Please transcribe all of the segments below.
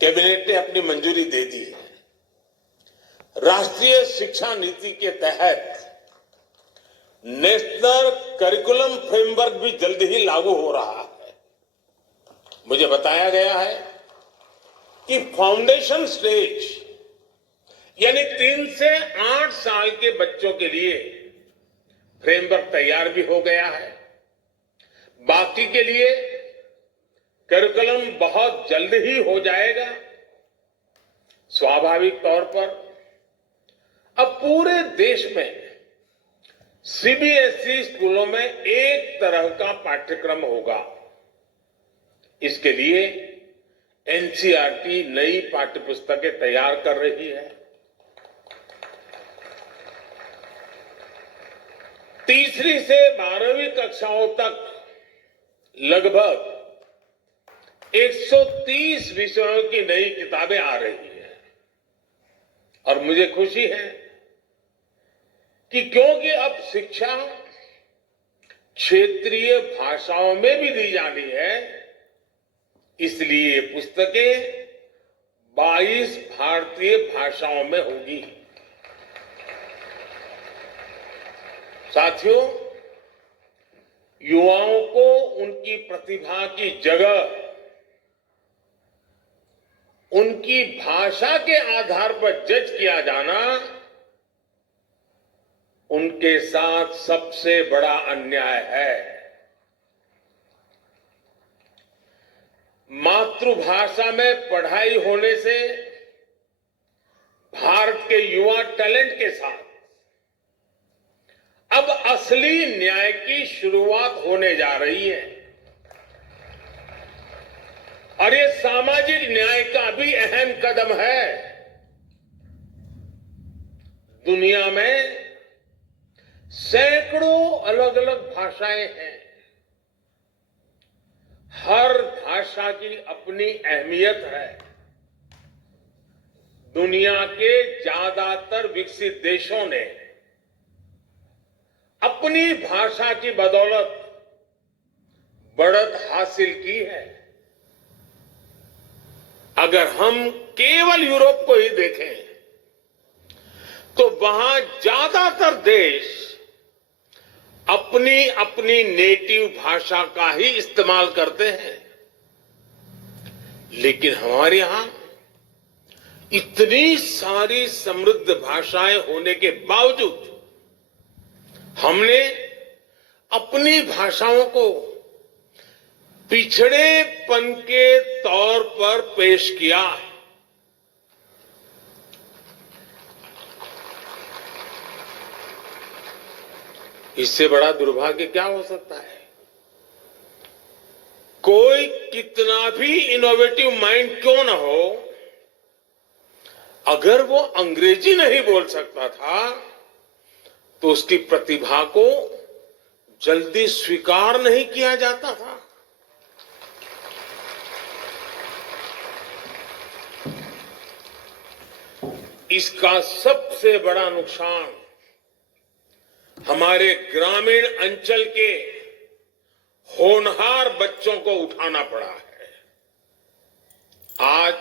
Cabinet ने अपनी मंजूरी दे दी है। राष्ट्रीय शिक्षा नीति के तहत नेशनल करिकुलम फ्रेमवर्क भी जल्द ही लागू हो रहा है। मुझे बताया गया है कि फाउंडेशन स्टेज यानी 3 से 8 साल के बच्चों के लिए फ्रेमवर्क तैयार भी हो गया है। बाकी के लिए करिकुलम बहुत जल्द ही हो जाएगा। स्वाभाविक तौर पर अब पूरे देश में सीबीएसई स्कूलों में एक तरह का पाठ्यक्रम होगा। इसके लिए एनसीईआरटी नई पाठ्यपुस्तकें तैयार कर रही है। तीसरी से 12वीं कक्षाओं तक लगभग 130 विषयों की नई किताबें आ रही हैं और मुझे खुशी है कि क्योंकि अब शिक्षा क्षेत्रीय भाषाओं में भी दी जानी है, इसलिए ये पुस्तकें 22 भारतीय भाषाओं में होगी। साथियों, युवाओं को उनकी प्रतिभा की जगह उनकी भाषा के आधार पर जज किया जाना उनके साथ सबसे बड़ा अन्याय है। मातृभाषा में पढ़ाई होने से भारत के युवा टैलेंट के साथ अब असली न्याय की शुरुआत होने जा रही है और ये सामाजिक न्याय का भी अहम कदम है। दुनिया में सैकड़ों अलग अलग भाषाएं हैं। हर भाषा की अपनी अहमियत है। दुनिया के ज्यादातर विकसित देशों ने अपनी भाषा की बदौलत बढ़त हासिल की है। अगर हम केवल यूरोप को ही देखें तो वहां ज्यादातर देश अपनी अपनी नेटिव भाषा का ही इस्तेमाल करते हैं, लेकिन हमारे यहां इतनी सारी समृद्ध भाषाएं होने के बावजूद हमने अपनी भाषाओं को पिछड़ेपन के तौर पर पेश किया। इससे बड़ा दुर्भाग्य क्या हो सकता है? कोई कितना भी इनोवेटिव माइंड क्यों ना हो, अगर वो अंग्रेजी नहीं बोल सकता था तो उसकी प्रतिभा को जल्दी स्वीकार नहीं किया जाता था। इसका सबसे बड़ा नुकसान हमारे ग्रामीण अंचल के होनहार बच्चों को उठाना पड़ा है। आज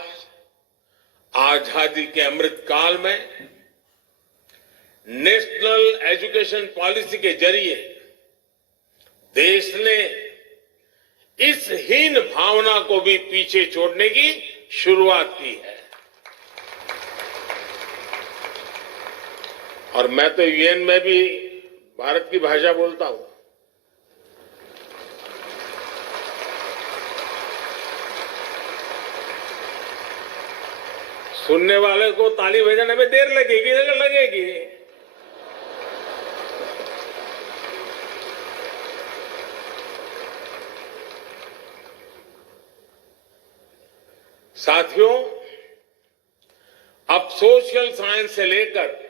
आजादी के अमृत काल में नेशनल एजुकेशन पॉलिसी के जरिए देश ने इस हीन भावना को भी पीछे छोड़ने की शुरुआत की है। और मैं तो यूएन में भी भारत की भाषा बोलता हूं। सुनने वाले को ताली बजाने में देर लगेगी। साथियों, अब सोशल साइंस से लेकर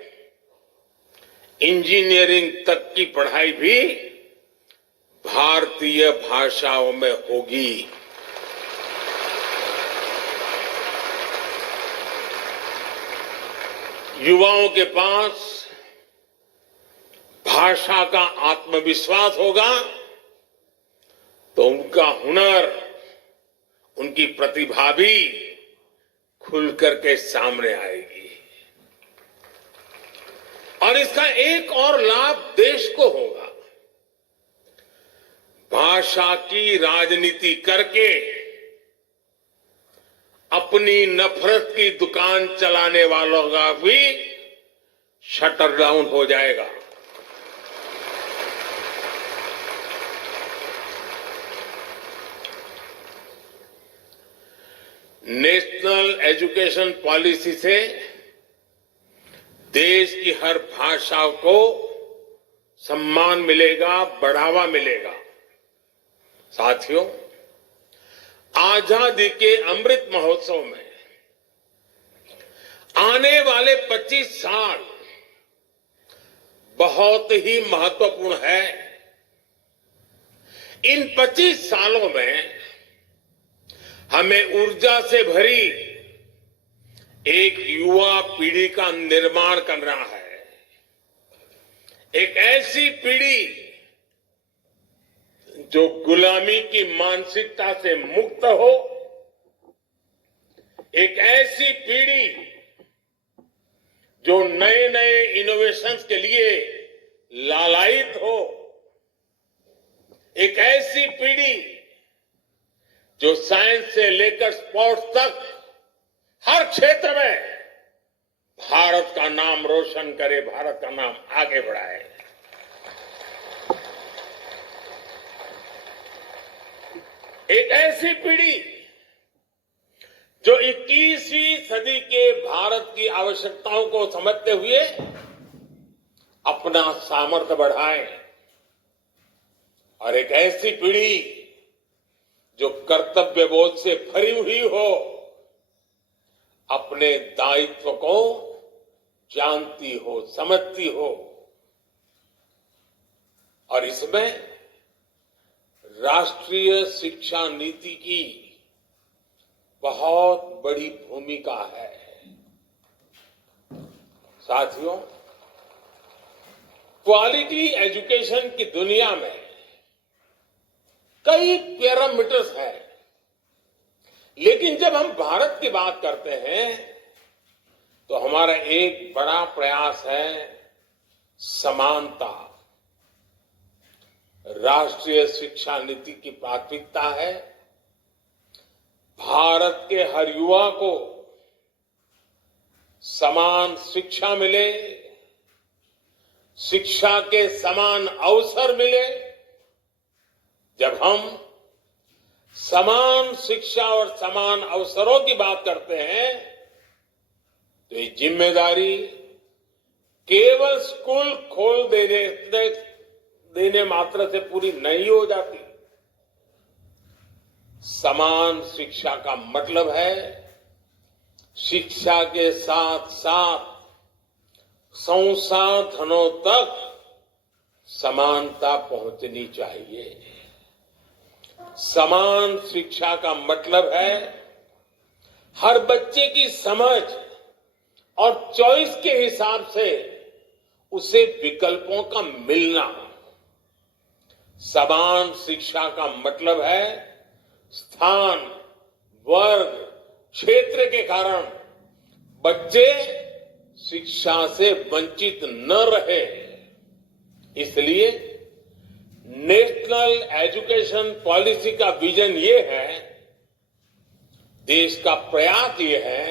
इंजीनियरिंग तक की पढ़ाई भी भारतीय भाषाओं में होगी। युवाओं के पास भाषा का आत्मविश्वास होगा तो उनका हुनर, उनकी प्रतिभा भी खुलकर के सामने आएगी। और इसका एक और लाभ देश को होगा। भाषा की राजनीति करके अपनी नफरत की दुकान चलाने वालों का भी शटर डाउन हो जाएगा। नेशनल एजुकेशन पॉलिसी से देश की हर भाषा को सम्मान मिलेगा, बढ़ावा मिलेगा। साथियों, आजादी के अमृत महोत्सव में आने वाले 25 साल बहुत ही महत्वपूर्ण है। इन 25 सालों में हमें ऊर्जा से भरी एक युवा पीढ़ी का निर्माण करना है। एक ऐसी पीढ़ी जो गुलामी की मानसिकता से मुक्त हो, एक ऐसी पीढ़ी जो नए नए इनोवेशंस के लिए लालायित हो, एक ऐसी पीढ़ी जो साइंस से लेकर स्पोर्ट्स तक हर क्षेत्र में भारत का नाम रोशन करे, भारत का नाम आगे बढ़ाए। एक ऐसी पीढ़ी जो 21वीं सदी के भारत की आवश्यकताओं को समझते हुए अपना सामर्थ्य बढ़ाए, और एक ऐसी पीढ़ी जो कर्तव्य बोध से भरी हुई हो, अपने दायित्व को जानती हो, समझती हो। और इसमें राष्ट्रीय शिक्षा नीति की बहुत बड़ी भूमिका है। साथियों, क्वालिटी एजुकेशन की दुनिया में कई पैरामीटर्स हैं, लेकिन जब हम भारत की बात करते हैं तो हमारा एक बड़ा प्रयास है समानता। राष्ट्रीय शिक्षा नीति की प्राथमिकता है भारत के हर युवा को समान शिक्षा मिले, शिक्षा के समान अवसर मिले। जब हम समान शिक्षा और समान अवसरों की बात करते हैं तो ये जिम्मेदारी केवल स्कूल खोल देने मात्र से पूरी नहीं हो जाती। समान शिक्षा का मतलब है शिक्षा के साथ साथ संसाधनों तक समानता पहुंचनी चाहिए। समान शिक्षा का मतलब है हर बच्चे की समझ और चॉइस के हिसाब से उसे विकल्पों का मिलना। समान शिक्षा का मतलब है स्थान, वर्ग, क्षेत्र के कारण बच्चे शिक्षा से वंचित न रहे। इसलिए नेशनल एजुकेशन पॉलिसी का विजन ये है, देश का प्रयास ये है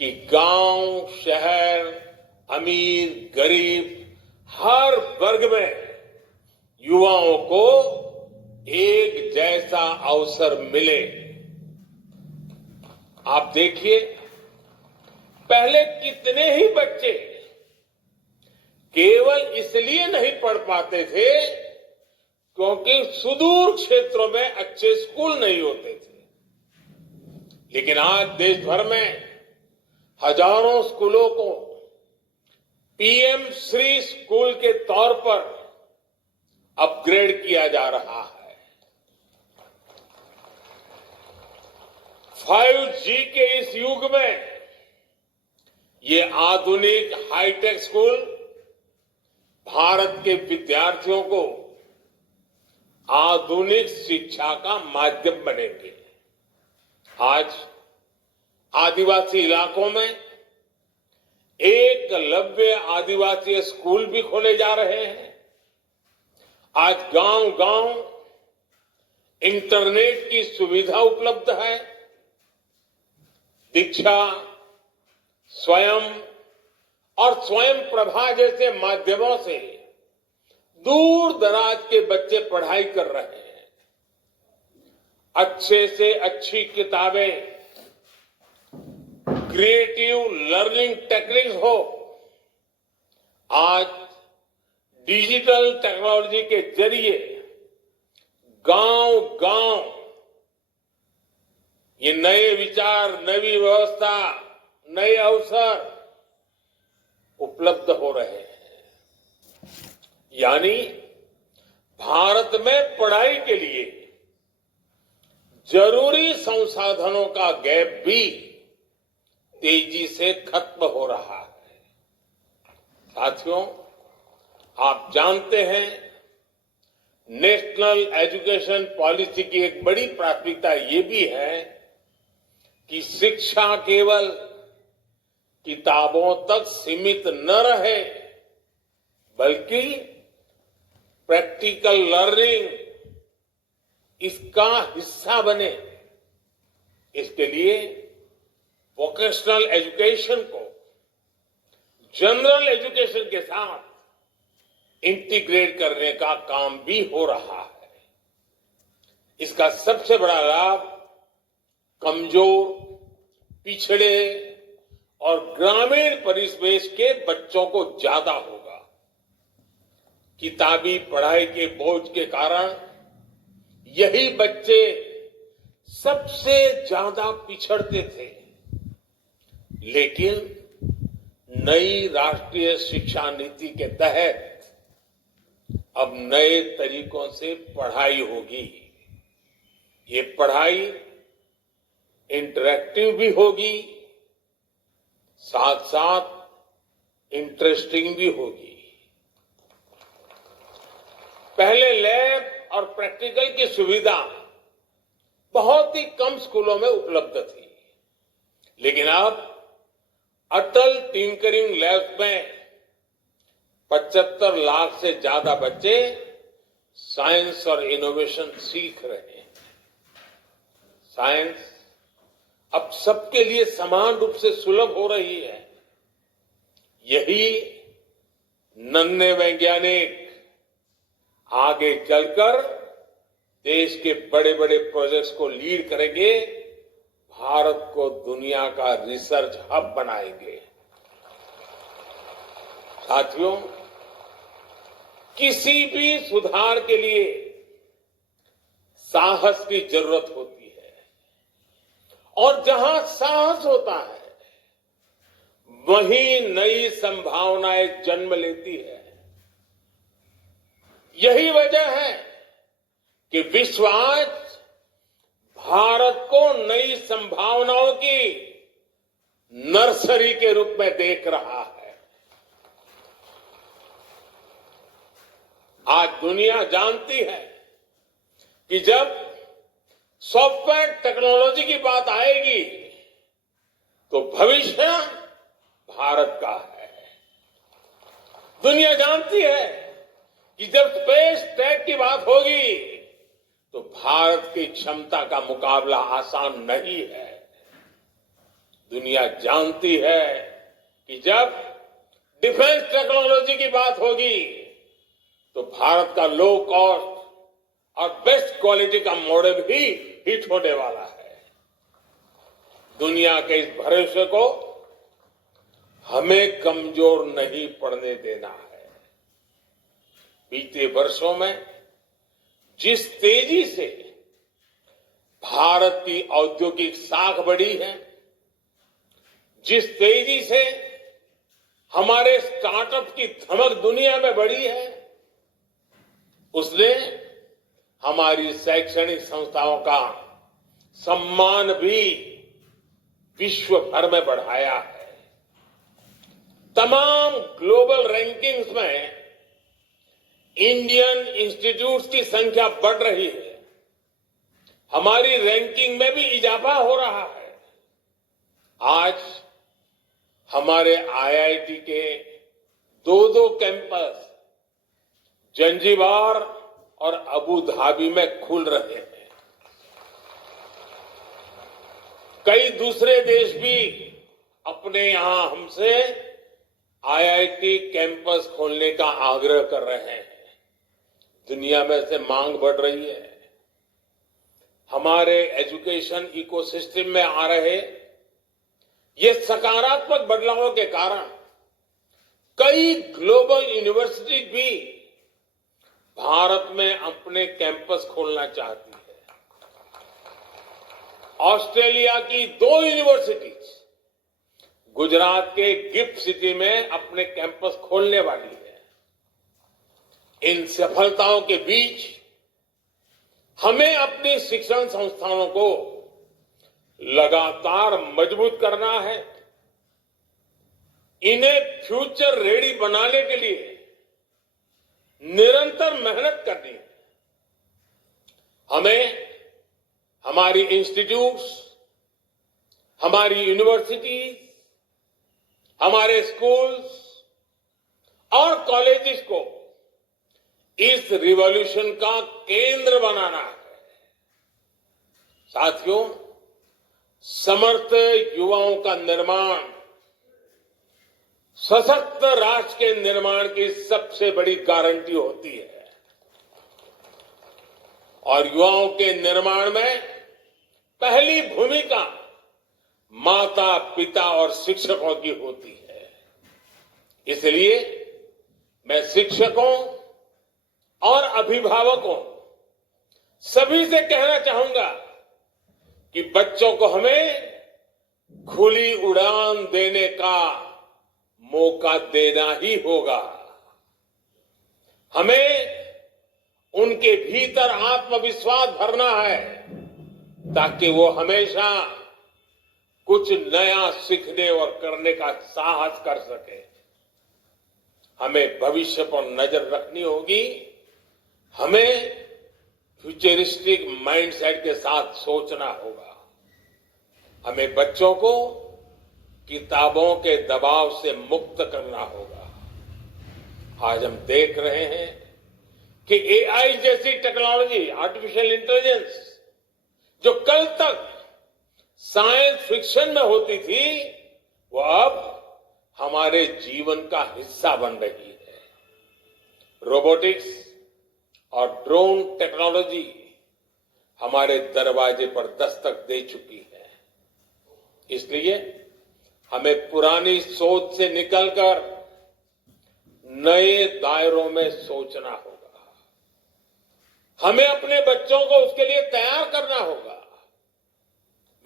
कि गांव, शहर, अमीर, गरीब, हर वर्ग में युवाओं को एक जैसा अवसर मिले। आप देखिए, पहले कितने ही बच्चे केवल इसलिए नहीं पढ़ पाते थे क्योंकि सुदूर क्षेत्रों में अच्छे स्कूल नहीं होते थे। लेकिन आज देश भर में हजारों स्कूलों को पीएम श्री स्कूल के तौर पर अपग्रेड किया जा रहा है। 5G के इस युग में ये आधुनिक हाईटेक स्कूल भारत के विद्यार्थियों को आधुनिक शिक्षा का माध्यम बनेंगे। आज आदिवासी इलाकों में एकलव्य आदिवासी स्कूल भी खोले जा रहे हैं। आज गांव-गांव इंटरनेट की सुविधा उपलब्ध है। दीक्षा, स्वयं और स्वयं प्रभा जैसे माध्यमों से दूर दराज के बच्चे पढ़ाई कर रहे हैं। अच्छे से अच्छी किताबें, क्रिएटिव लर्निंग टेक्निक्स हो, आज डिजिटल टेक्नोलॉजी के जरिए गांव-गांव ये नए विचार, नई व्यवस्था, नए अवसर उपलब्ध हो रहे हैं। यानी भारत में पढ़ाई के लिए जरूरी संसाधनों का गैप भी तेजी से खत्म हो रहा है। साथियों, आप जानते हैं नेशनल एजुकेशन पॉलिसी की एक बड़ी प्राथमिकता ये भी है कि शिक्षा केवल किताबों तक सीमित न रहे, बल्कि प्रैक्टिकल लर्निंग इसका हिस्सा बने। इसके लिए वोकेशनल एजुकेशन को जनरल एजुकेशन के साथ इंटीग्रेट करने का काम भी हो रहा है। इसका सबसे बड़ा लाभ कमजोर, पिछड़े और ग्रामीण परिवेश के बच्चों को ज्यादा होगा। किताबी पढ़ाई के बोझ के कारण यही बच्चे सबसे ज्यादा पिछड़ते थे। लेकिन नई राष्ट्रीय शिक्षा नीति के तहत अब नए तरीकों से पढ़ाई होगी। ये पढ़ाई इंटरैक्टिव भी होगी, साथ साथ इंटरेस्टिंग भी होगी। पहले लैब और प्रैक्टिकल की सुविधा बहुत ही कम स्कूलों में उपलब्ध थी, लेकिन अब अटल टिंकरिंग लैब्स में 75 लाख से ज्यादा बच्चे साइंस और इनोवेशन सीख रहे हैं। साइंस अब सबके लिए समान रूप से सुलभ हो रही है। यही नन्हे वैज्ञानिक आगे चलकर देश के बड़े बड़े प्रोजेक्ट्स को लीड करेंगे, भारत को दुनिया का रिसर्च हब बनाएंगे। साथियों, किसी भी सुधार के लिए साहस की जरूरत होती है, और जहां साहस होता है वहीं नई संभावनाएं जन्म लेती है। यही वजह है कि विश्व आज भारत को नई संभावनाओं की नर्सरी के रूप में देख रहा है। आज दुनिया जानती है कि जब सॉफ्टवेयर टेक्नोलॉजी की बात आएगी तो भविष्य भारत का है। दुनिया जानती है कि जब स्पेस टेक की बात होगी तो भारत की क्षमता का मुकाबला आसान नहीं है। दुनिया जानती है कि जब डिफेंस टेक्नोलॉजी की बात होगी तो भारत का लो कॉस्ट और बेस्ट क्वालिटी का मॉडल ही हिट होने वाला है। दुनिया के इस भरोसे को हमें कमजोर नहीं पड़ने देना है। बीते वर्षों में जिस तेजी से भारत की औद्योगिक साख बढ़ी है, जिस तेजी से हमारे स्टार्टअप की धमक दुनिया में बढ़ी है, उसने हमारी शैक्षणिक संस्थाओं का सम्मान भी विश्व भर में बढ़ाया है। तमाम ग्लोबल रैंकिंग्स में इंडियन इंस्टीट्यूट्स की संख्या बढ़ रही है। हमारी रैंकिंग में भी इजाफा हो रहा है। आज हमारे आईआईटी के दो कैंपस जंजीबार और अबू धाबी में खुल रहे हैं। कई दूसरे देश भी अपने यहां हमसे आईआईटी कैंपस खोलने का आग्रह कर रहे हैं। दुनिया में से मांग बढ़ रही है। हमारे एजुकेशन इकोसिस्टम में आ रहे ये सकारात्मक बदलावों के कारण कई ग्लोबल यूनिवर्सिटी भी भारत में अपने कैंपस खोलना चाहती है। ऑस्ट्रेलिया की 2 यूनिवर्सिटीज गुजरात के गिफ्ट सिटी में अपने कैंपस खोलने वाली है। इन सफलताओं के बीच हमें अपनी शिक्षण संस्थानों को लगातार मजबूत करना है। इन्हें फ्यूचर रेडी बनाने के लिए निरंतर मेहनत करनी है। हमें हमारी इंस्टीट्यूट्स, हमारी यूनिवर्सिटीज, हमारे स्कूल्स और कॉलेजेस को इस रिवॉल्यूशन का केंद्र बनाना है। साथियों, समर्थ युवाओं का निर्माण सशक्त राष्ट्र के निर्माण की सबसे बड़ी गारंटी होती है और युवाओं के निर्माण में पहली भूमिका माता, पिता और शिक्षकों की होती है। इसलिए मैं शिक्षकों और अभिभावकों सभी से कहना चाहूंगा कि बच्चों को हमें खुली उड़ान देने का मौका देना ही होगा। हमें उनके भीतर आत्मविश्वास भरना है ताकि वो हमेशा कुछ नया सीखने और करने का साहस कर सके। हमें भविष्य पर नजर रखनी होगी। हमें फ्यूचरिस्टिक माइंडसेट के साथ सोचना होगा। हमें बच्चों को किताबों के दबाव से मुक्त करना होगा। आज हम देख रहे हैं कि एआई जैसी टेक्नोलॉजी, आर्टिफिशियल इंटेलिजेंस, जो कल तक साइंस फिक्शन में होती थी, वो अब हमारे जीवन का हिस्सा बन रही है। रोबोटिक्स और ड्रोन टेक्नोलॉजी हमारे दरवाजे पर दस्तक दे चुकी है। इसलिए हमें पुरानी सोच से निकलकर नए दायरों में सोचना होगा। हमें अपने बच्चों को उसके लिए तैयार करना होगा।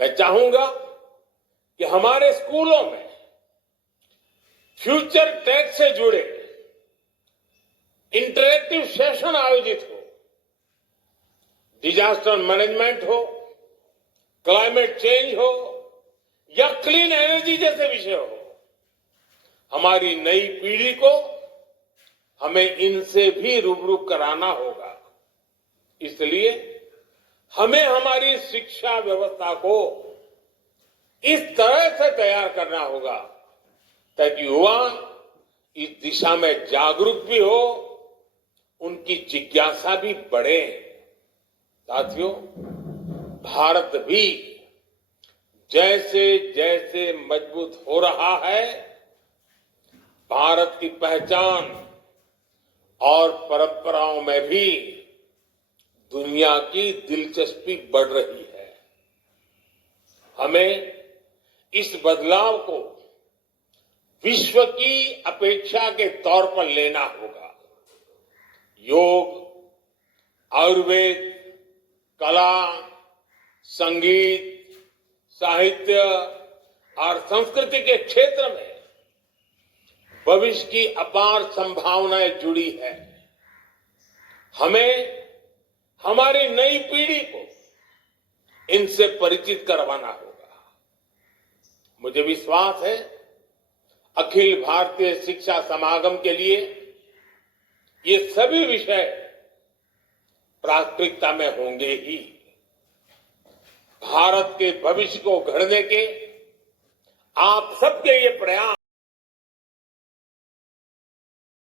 मैं चाहूंगा कि हमारे स्कूलों में फ्यूचर टेक से जुड़े इंटरेक्टिव सेशन आयोजित हो। डिजास्टर मैनेजमेंट हो, क्लाइमेट चेंज हो या क्लीन एनर्जी जैसे विषय हो, हमारी नई पीढ़ी को हमें इनसे भी रूबरू कराना होगा। इसलिए हमें हमारी शिक्षा व्यवस्था को इस तरह से तैयार करना होगा ताकि युवा इस दिशा में जागरूक भी हो, उनकी जिज्ञासा भी बढ़े। साथियों, भारत भी जैसे जैसे मजबूत हो रहा है, भारत की पहचान और परंपराओं में भी दुनिया की दिलचस्पी बढ़ रही है। हमें इस बदलाव को विश्व की अपेक्षा के तौर पर लेना होगा। योग, आयुर्वेद, कला, संगीत, साहित्य और संस्कृति के क्षेत्र में भविष्य की अपार संभावनाएं जुड़ी है। हमें हमारी नई पीढ़ी को इनसे परिचित करवाना होगा। मुझे विश्वास है अखिल भारतीय शिक्षा समागम के लिए ये सभी विषय प्राथमिकता में होंगे ही। भारत के भविष्य को गढ़ने के आप सबके ये प्रयास